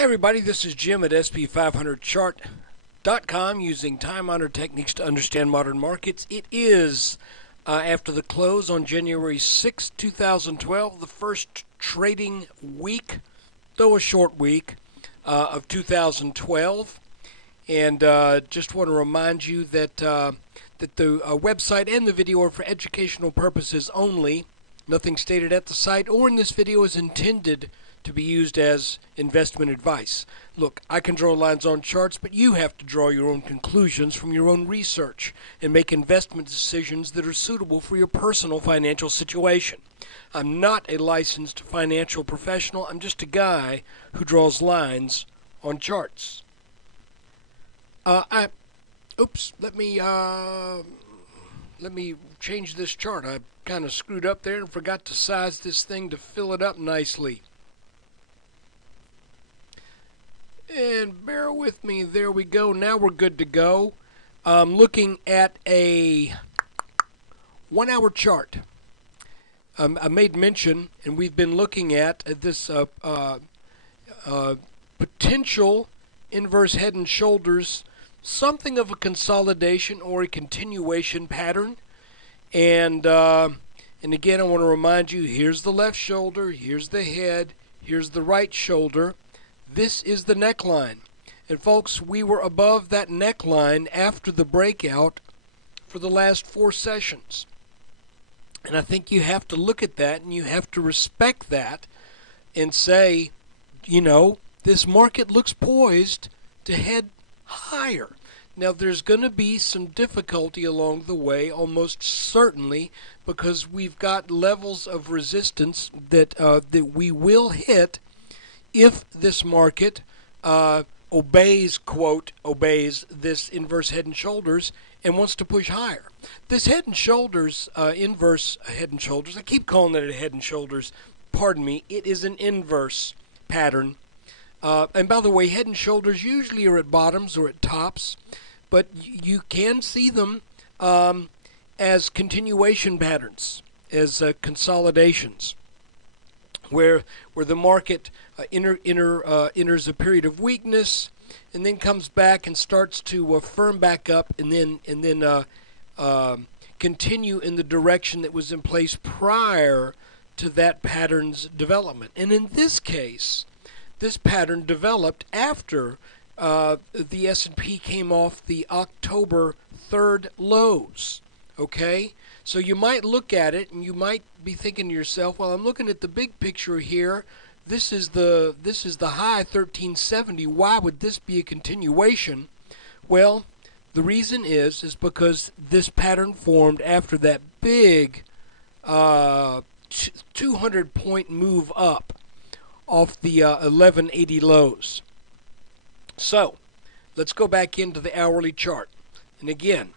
Hey everybody, this is Jim at SP500chart.com using time-honored techniques to understand modern markets. It is after the close on January 6, 2012, the first trading week, though a short week, of 2012. And just want to remind you that the website and the video are for educational purposes only. Nothing stated at the site or in this video is intended to be used as investment advice. Look, I can draw lines on charts, but you have to draw your own conclusions from your own research and make investment decisions that are suitable for your personal financial situation. I'm not a licensed financial professional. I'm just a guy who draws lines on charts. Let me change this chart. I kind of screwed up there and forgot to size this thing to fill it up nicely. And bear with me, there we go. Now we're good to go. Looking at a 1 hour chart. I made mention, and we've been looking at this potential inverse head and shoulders, something of a consolidation or a continuation pattern. And again, I want to remind you, here's the left shoulder, here's the head, here's the right shoulder. This is the neckline. And folks, we were above that neckline after the breakout for the last 4 sessions. And I think you have to look at that and you have to respect that and say, you know, this market looks poised to head higher. Now, there's going to be some difficulty along the way, almost certainly, because we've got levels of resistance that we will hit if this market obeys this inverse head and shoulders and wants to push higher. This head and shoulders, inverse head and shoulders, I keep calling it a head and shoulders, pardon me, it is an inverse pattern. And by the way, head and shoulders usually are at bottoms or at tops, but you can see them as continuation patterns, as consolidations, where the market enters a period of weakness and then comes back and starts to firm back up and then continue in the direction that was in place prior to that pattern's development. And in this case, this pattern developed after the S&P came off the October 3rd lows. Okay? So you might look at it and you might be thinking to yourself, well, I'm looking at the big picture here. This is the high 1370. Why would this be a continuation? Well, the reason is because this pattern formed after that big 200-point move up off the 1180 lows. So, let's go back into the hourly chart. And again,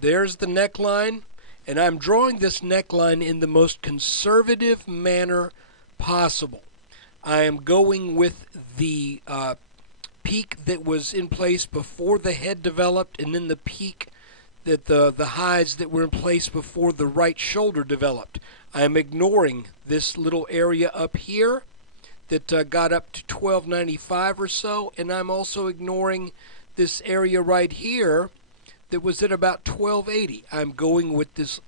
there's the neckline, and I'm drawing this neckline in the most conservative manner possible. I am going with the peak that was in place before the head developed, and then the peak that the highs that were in place before the right shoulder developed. I am ignoring this little area up here that got up to 1295 or so, and I'm also ignoring this area right here that was at about 1280. I'm going with this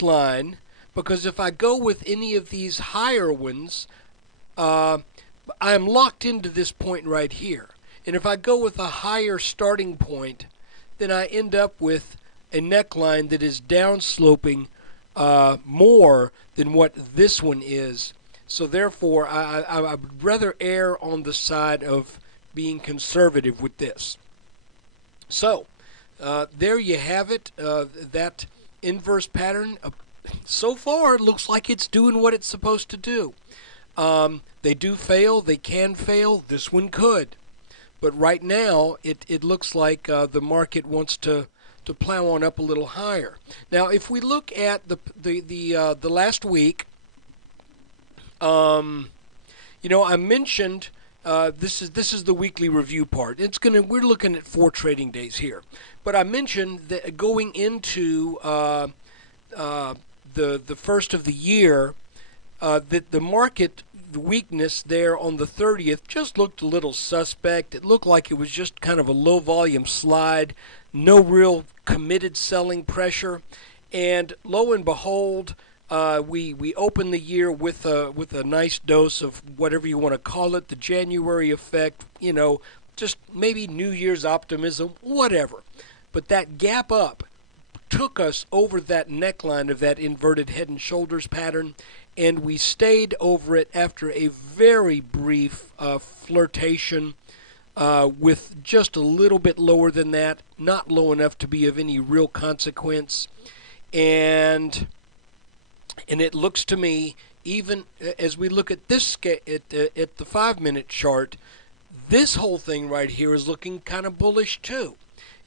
line because if I go with any of these higher ones, I'm locked into this point right here. And if I go with a higher starting point, then I end up with a neckline that is downsloping more than what this one is. So therefore, I would rather err on the side of being conservative with this. So, there you have it, that inverse pattern. So far, it looks like it's doing what it's supposed to do. They do fail. They can fail. This one could. But right now, it looks like the market wants to plow on up a little higher. Now, if we look at the last week, I mentioned this is the weekly review part. We're looking at 4 trading days here, but I mentioned that going into the first of the year, that the market the weakness there on the 30th just looked a little suspect. It looked like it was just kind of a low volume slide, no real committed selling pressure. And lo and behold, we opened the year with a nice dose of whatever you want to call it, the January effect, just maybe New Year's optimism, whatever. But that gap up took us over that neckline of that inverted head and shoulders pattern, and we stayed over it after a very brief flirtation with just a little bit lower than that, not low enough to be of any real consequence. And it looks to me, even as we look at this at the 5-minute chart, this whole thing right here is looking kind of bullish too.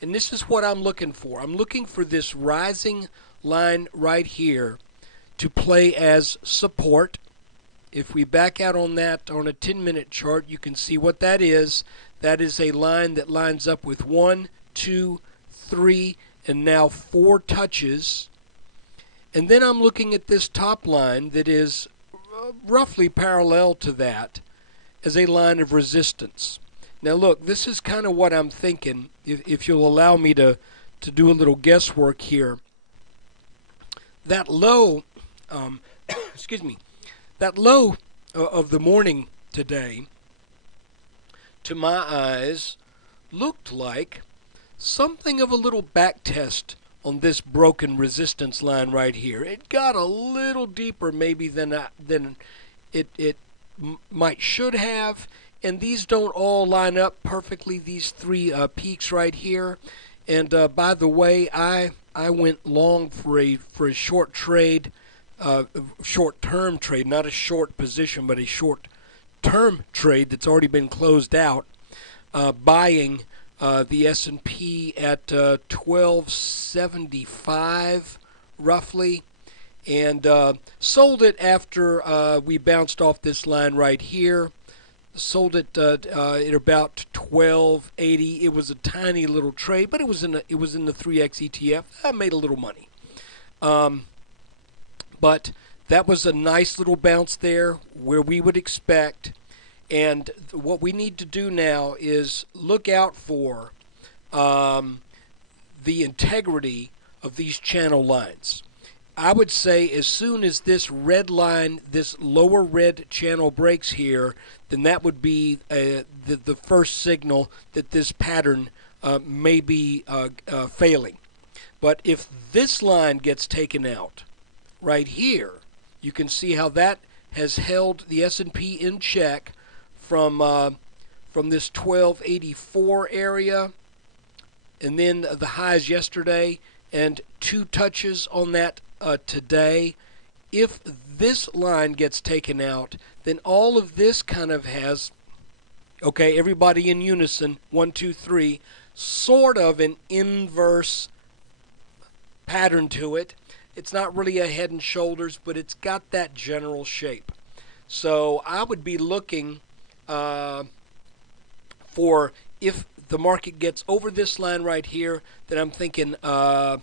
And this is what I'm looking for. I'm looking for this rising line right here to play as support. If we back out on that on a 10-minute chart, you can see what that is. That is a line that lines up with 1, 2, 3, and now 4 touches. And then I'm looking at this top line that is roughly parallel to that as a line of resistance. Now look, this is kind of what I'm thinking, if you'll allow me to do a little guesswork here. That low, excuse me, that low of the morning today, to my eyes, looked like something of a little back test on this broken resistance line right here. It got a little deeper maybe than it might should have, and these don't all line up perfectly, these 3 peaks right here. And by the way, I went long for a short trade, short-term trade, not a short position, but a short-term trade that's already been closed out, buying the S&P at 1275 roughly, and sold it after we bounced off this line right here. Sold it at about 1280. It was a tiny little trade, but it was in the 3x ETF. I made a little money. But that was a nice little bounce there where we would expect. And what we need to do now is look out for the integrity of these channel lines. I would say as soon as this red line, this lower red channel breaks here, then that would be the first signal that this pattern may be failing. But if this line gets taken out right here, you can see how that has held the S&P in check from this 1284 area, and then the highs yesterday, and 2 touches on that today. If this line gets taken out, then all of this kind of has, okay, everybody in unison, 1, 2, 3, sort of an inverse pattern to it. It's not really a head and shoulders, but it's got that general shape. So I would be looking for, if the market gets over this line right here, then I'm thinking that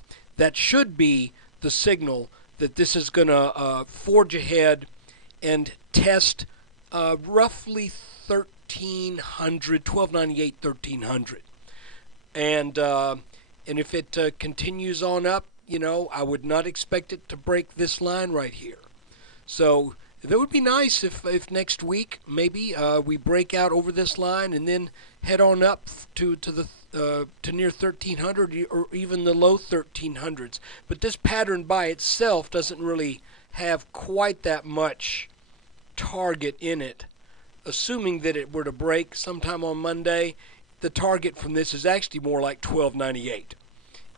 should be the signal that this is going to forge ahead and test roughly 1300, 1298, 1300. And if it continues on up, I would not expect it to break this line right here. So that would be nice if next week maybe we break out over this line and then head on up to near 1300 or even the low 1300s. But this pattern by itself doesn't really have quite that much target in it. Assuming that it were to break sometime on Monday, the target from this is actually more like 1298.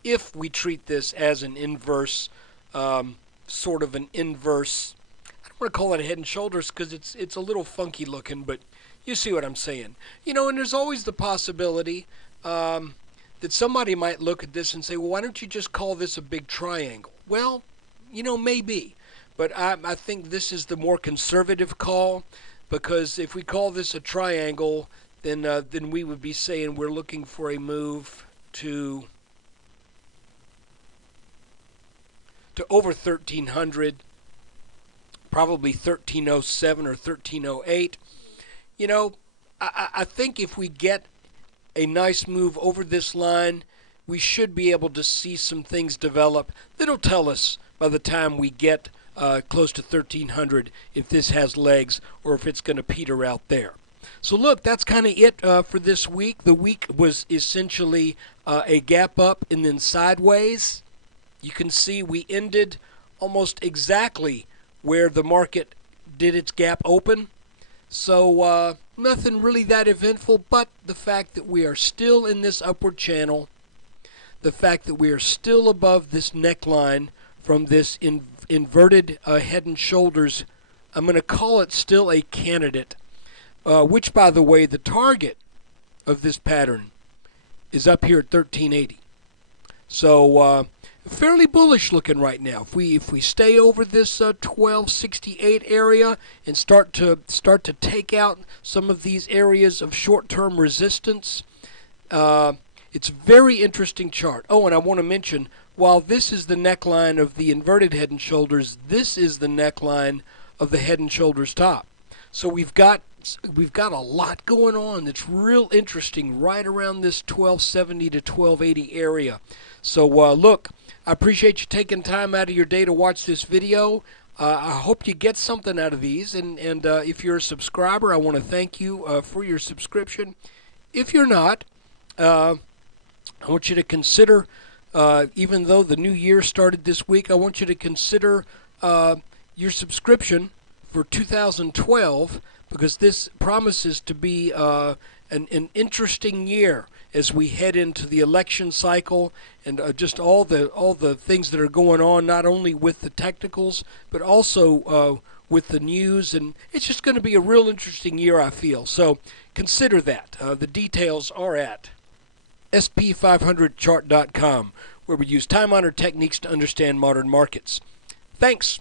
If we treat this as an inverse, sort of an inverse, I don't want to call it a head and shoulders because it's a little funky looking, but you see what I'm saying. And there's always the possibility that somebody might look at this and say, well, why don't you just call this a big triangle? Well, maybe. But I think this is the more conservative call, because if we call this a triangle, then we would be saying we're looking for a move to over 1300 probably 1307 or 1308. You know, I think if we get a nice move over this line, we should be able to see some things develop that'll tell us by the time we get close to 1300 if this has legs or if it's going to peter out there. So look, that's kind of it for this week. The week was essentially a gap up and then sideways. You can see we ended almost exactly where the market did its gap open. So nothing really that eventful, but the fact that we are still in this upward channel, the fact that we are still above this neckline from this inverted head and shoulders, I'm going to call it still a candidate, which, by the way, the target of this pattern is up here at 1380. So fairly bullish looking right now. If we stay over this 1268 area and start to take out some of these areas of short-term resistance, it's a very interesting chart. Oh, and I want to mention, while this is the neckline of the inverted head and shoulders, this is the neckline of the head and shoulders top. So we've got a lot going on that's real interesting right around this 1270 to 1280 area. So look, I appreciate you taking time out of your day to watch this video. I hope you get something out of these, and if you're a subscriber, I want to thank you for your subscription. If you're not, I want you to consider, even though the new year started this week, I want you to consider your subscription for 2012, because this promises to be an interesting year as we head into the election cycle and just all the things that are going on, not only with the technicals but also with the news, and it's just going to be a real interesting year, I feel. So consider that. The details are at sp500chart.com, where we use time-honored techniques to understand modern markets. Thanks.